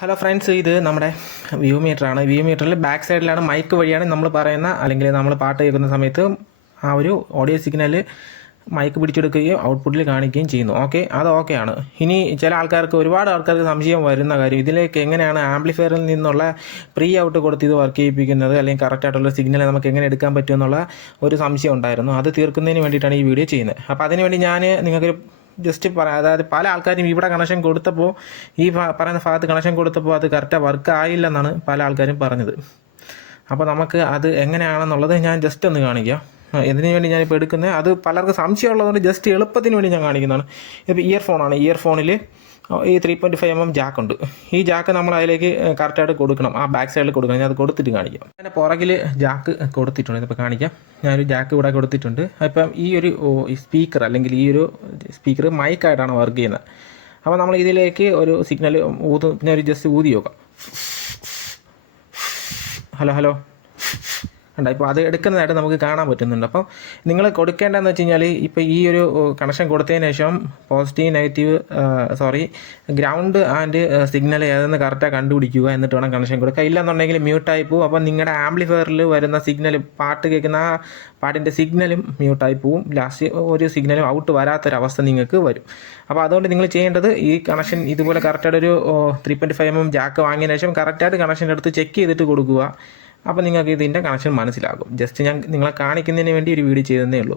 Hello friends, ഇത് നമ്മുടെ view മീറ്ററാണ്. വ്യൂ മീറ്ററിൽ ബാക്ക് സൈഡിലാണ് മൈക്ക് വഴിയാണ് നമ്മൾ പറയുന്ന അല്ലെങ്കിൽ നമ്മൾ പാട്ട് കേൾക്കുന്ന സമയത്ത് ആ ഒരു ഓഡിയോ സിഗ്നൽ മൈക്ക് പിടിച്ചെടുക്കുകയും ഔട്ട്പുട്ടിൽ കാണിക്കുകയും ചെയ്യുന്നു. ഓക്കെ, അത് ഓക്കെയാണ്. ഇനി ചില ആൾക്കാർക്ക്, ഒരുപാട് ആൾക്കാർക്ക് സംശയം വരുന്ന കാര്യം, ഇതിലേക്ക് എങ്ങനെയാണ് ആംപ്ലിഫയറിൽ നിന്നുള്ള പ്രീ ഔട്ട് കൊടുത്ത് ഇത് വർക്ക് ചെയ്യിപ്പിക്കുന്നത്, അല്ലെങ്കിൽ കറക്റ്റായിട്ടുള്ള സിഗ്നൽ നമുക്ക് എങ്ങനെ എടുക്കാൻ പറ്റുമെന്നുള്ള ഒരു സംശയം ഉണ്ടായിരുന്നു. അത് തീർക്കുന്നതിന് വേണ്ടിയിട്ടാണ് ഈ വീഡിയോ ചെയ്യുന്നത്. അപ്പോൾ അതിനുവേണ്ടി ഞാൻ നിങ്ങൾക്കൊരു ജസ്റ്റ് പറയാം. അതായത് പല ആൾക്കാരും ഇവിടെ കണക്ഷൻ കൊടുത്തപ്പോൾ, ഈ പറയുന്ന ഭാഗത്ത് കണക്ഷൻ കൊടുത്തപ്പോൾ അത് കറക്റ്റാக വർക്ക് ആയില്ലെന്നാണ് പല ആൾക്കാരും പറഞ്ഞത്. അപ്പോൾ നമുക്ക് അത് എങ്ങനെയാണെന്നുള്ളത് ഞാൻ ജസ്റ്റ് ഒന്ന് കാണിക്കാം. ഇതിനു വേണ്ടി ഞാനിപ്പോൾ എടുക്കുന്നത്, അത് പലർക്കും സംശയമുള്ളതുകൊണ്ട് ജസ്റ്റ് എളുപ്പത്തിന് വേണ്ടി ഞാൻ കാണിക്കുന്നതാണ്. ഇപ്പോൾ ഇയർഫോണാണ്. ഇയർഫോണിൽ ഈ 3.5mm ജാക്കുണ്ട്. ഈ ജാക്ക് നമ്മൾ അതിലേക്ക് കറക്റ്റായിട്ട് കൊടുക്കണം. ആ ബാക്ക് സൈഡിൽ കൊടുക്കണം. ഞാൻ അത് കൊടുത്തിട്ട് കാണിക്കാം. അതിൻ്റെ പുറകിൽ ജാക്ക് കൊടുത്തിട്ടുണ്ട്. ഇതിപ്പോൾ കാണിക്കാം. ഞാനൊരു ജാക്ക് ഇവിടെ കൊടുത്തിട്ടുണ്ട്. അപ്പം ഈ ഒരു സ്പീക്കർ, അല്ലെങ്കിൽ ഈ ഒരു സ്പീക്കർ മൈക്കായിട്ടാണ് വർക്ക് ചെയ്യുന്നത്. അപ്പോൾ നമ്മൾ ഇതിലേക്ക് ഒരു സിഗ്നൽ പിന്നെ ഒരു ജസ്റ്റ് ഊതി നോക്കാം. ഹലോ ഹലോ ഉണ്ട്. ഇപ്പോൾ അത് എടുക്കുന്നതായിട്ട് നമുക്ക് കാണാൻ പറ്റുന്നുണ്ട്. അപ്പോൾ നിങ്ങൾ കൊടുക്കേണ്ടതെന്ന് വെച്ച് കഴിഞ്ഞാൽ, ഇപ്പോൾ ഈ ഒരു കണക്ഷൻ കൊടുത്തതിന് ശേഷം positive, negative, ground and signal ഏതെന്ന് കറക്റ്റായി കണ്ടുപിടിക്കുക. എന്നിട്ട് വേണം കണക്ഷൻ കൊടുക്കുക. ഇല്ലെന്നുണ്ടെങ്കിൽ മ്യൂട്ടായി പോവും. അപ്പോൾ നിങ്ങളുടെ ആംപ്ലിഫയറിൽ വരുന്ന സിഗ്നൽ, പാട്ട് കേൾക്കുന്ന ആ പാട്ടിൻ്റെ സിഗ്നലും മ്യൂട്ടായി പോവും. ലാസ്റ്റ് ഒരു സിഗ്നലും ഔട്ട് വരാത്തൊരവസ്ഥ നിങ്ങൾക്ക് വരും. അപ്പോൾ അതുകൊണ്ട് നിങ്ങൾ ചെയ്യേണ്ടത്, ഈ കണക്ഷൻ ഇതുപോലെ കറക്റ്റായിട്ട് ഒരു 3.5mm ജാക്ക് വാങ്ങിയതിന് ശേഷം കറക്റ്റായിട്ട് കണക്ഷൻ എടുത്ത് ചെക്ക് ചെയ്തിട്ട് കൊടുക്കുക. അപ്പോൾ നിങ്ങൾക്ക് ഇതിൻ്റെ കണക്ഷൻ മനസ്സിലാകും. ജസ്റ്റ് ഞാൻ നിങ്ങളെ കാണിക്കുന്നതിന് വേണ്ടി ഒരു വീഡിയോ ചെയ്തതേ ഉള്ളൂ.